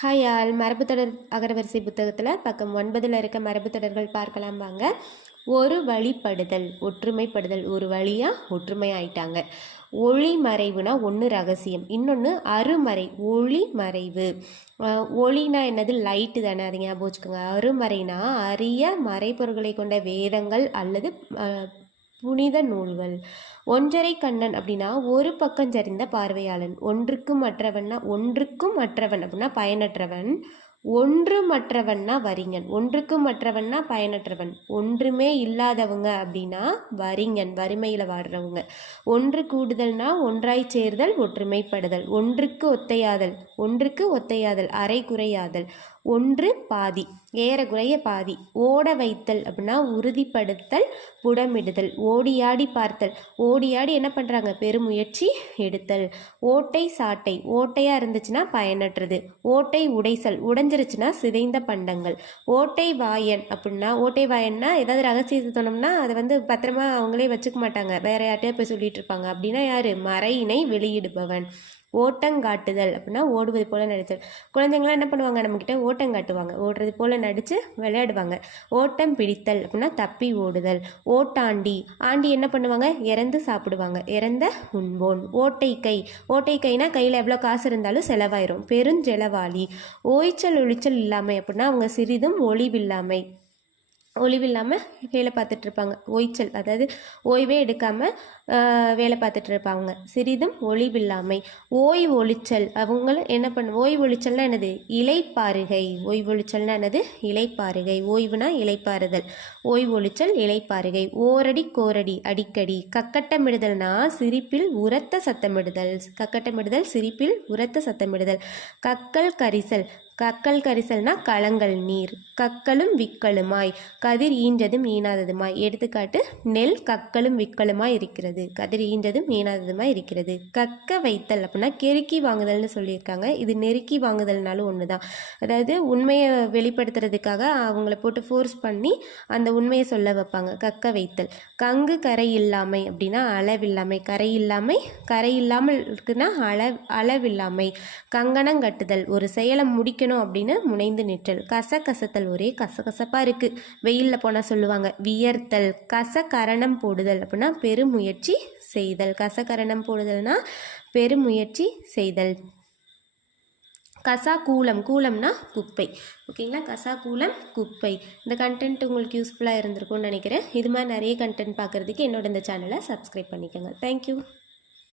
Hi all. மரபுத்தொடர் அகரவரிசை புத்தகத்தில் பக்கம் 9 இருக்க மரபுத்தொடர்கள் பார்க்கலாம் வாங்க. ஒரு வழிப்படுதல், ஒற்றுமைப்படுதல், ஒரு வழியாக ஒற்றுமை ஆயிட்டாங்க. ஒளி மறைவுனா ஒன்று ரகசியம், இன்னொன்று அருமறை. ஒளி மறைவு, ஒளினா என்னது? லைட்டு தானே, அதை ஞாபகம் வச்சுக்கோங்க. அருமறைனா அரிய மறைப்பொருட்களை கொண்ட வேதங்கள் அல்லது புனித நூல்கள். ஒன்றரை கண்ணன் அப்படின்னா ஒரு பக்கம் சரிந்த பார்வையாளன். ஒன்றுக்கும் மற்றவன் அப்படின்னா பயனற்றவன். ஒன்றுமற்றவன்னா வரிஞன். ஒன்றுக்கும் மற்றவன்னா பயனற்றவன். ஒன்றுமே இல்லாதவங்க அப்படின்னா வரிஞன், வறுமையில் வாடுறவங்க. ஒன்று கூடுதல்னா ஒன்றாய் சேர்தல், ஒற்றுமைப்படுதல். ஒன்றுக்கு ஒத்தையாதல், அரை குறையாதல். ஒன்று பாதி, ஏறக்குறைய பாதி. ஓட வைத்தல் அப்படின்னா உறுதிப்படுத்தல், புடமிடுதல். ஓடியாடி பார்த்தல், ஓடியாடி என்ன பண்ணுறாங்க? பெருமுயற்சி எடுத்தல். ஓட்டை சாட்டை, ஓட்டையாக இருந்துச்சுன்னா பயனற்றது. ஓட்டை உடைசல், உடைஞ்சிருச்சுன்னா சிதைந்த பண்டங்கள். ஓட்டை வாயன் அப்படின்னா, ஓட்டை வாயன்னா ஏதாவது ரகசியத்தை சொன்னோம்னா அதை பத்திரமா அவங்களே வச்சுக்க மாட்டாங்க, வேற யார்கிட்டயே போய் சொல்லிட்டு இருப்பாங்க. அப்படின்னா யாரு? மறையினை வெளியிடுபவன். ஓட்டங்காட்டுதல் அப்படின்னா ஓடுவது போல நடித்தல். குழந்தைங்களாம் என்ன பண்ணுவாங்க? நம்மக்கிட்ட ஓட்டங்காட்டுவாங்க, ஓடுறது போல நடித்து விளையாடுவாங்க. ஓட்டம் பிடித்தல் அப்படின்னா தப்பி ஓடுதல். ஓட்டாண்டி, ஆண்டி என்ன பண்ணுவாங்க? இறந்து சாப்பிடுவாங்க, இறந்த உண்போன். ஓட்டை கைனா கையில் எவ்வளோ காசு இருந்தாலும் செலவாயிரும், பெருஞ்செலவாளி. ஓய்ச்சல் ஒளிச்சல் இல்லாமை அப்படின்னா அவங்க சிறிதும் ஒளிவில்லாமல் வேலை பார்த்துட்ருப்பாங்க. ஓய்ச்சல் அதாவது ஓய்வே எடுக்காமல் வேலை பார்த்துட்டு இருப்பாங்க. சிறிதும் ஒளிவில்லாமை. ஓய்வு ஒளிச்சல், அவங்களும் என்ன ஓய்வு ஒளிச்சல்னா என்னது? இலைப்பாறுகை. ஓய்வு ஒளிச்சல்னா என்னது? இலைப்பாறுகை. ஓய்வுனா இலைப்பாறுதல், ஓய்வு ஒளிச்சல் இலைப்பாறுகை. ஓரடி கோரடி, அடிக்கடி. கக்கட்டமிடுதல்னா சிரிப்பில் உரத்த சத்தமிடுதல். சிரிப்பில் உரத்த சத்தமிடுதல். கக்கல் கரிசல்னா களங்கள் நீர். கக்கலும் விக்கலுமாய், கதிர் ஈன்றதும் ஈனாததுமாய். எடுத்துக்காட்டு, நெல் கக்கலும் விக்கலுமாய் இருக்கிறது, கதிர் ஈன்றதும் ஈனாததுமாய் இருக்கிறது. கக்க வைத்தல் அப்படின்னா கெருக்கி வாங்குதல்னு சொல்லியிருக்காங்க. இது நெருக்கி வாங்குதல்னாலும் ஒன்று தான். அதாவது உண்மையை வெளிப்படுத்துறதுக்காக அவங்கள போட்டு ஃபோர்ஸ் பண்ணி அந்த உண்மையை சொல்ல வைப்பாங்க. கக்க வைத்தல். கங்கு கரை இல்லாமை அப்படின்னா அளவில்லாமை. கரை இல்லாமல் இருக்குன்னா அளவில்லாமை. கங்கணம் கட்டுதல், ஒரு செயலை முடிக்கணும் அப்படின்னு முனைந்து நிற்றல். கசகசத்தல், ஒரே கசகசப்பாக இருக்குது, வெயிலில் போனால் சொல்லுவாங்க. வியர்த்தல். கசகரணம் போடுதல் அப்படின்னா பெருமுயற்சி செய்தல். கசகரணம் போடுதல்னா பெருமுயற்சி செய்தல். கூலம்னா குப்பை. ஓகேங்களா? கூலம் குப்பை. இந்த கண்டென்ட் உங்களுக்கு யூஸ்ஃபுல்லாக இருந்திருக்கும்னு நினைக்கிறேன். இது மாதிரி நிறைய கண்டென்ட் பார்க்குறதுக்கு என்னோட இந்த சேனலை சப்ஸ்கிரைப் பண்ணிக்கோங்க. தேங்க்யூ.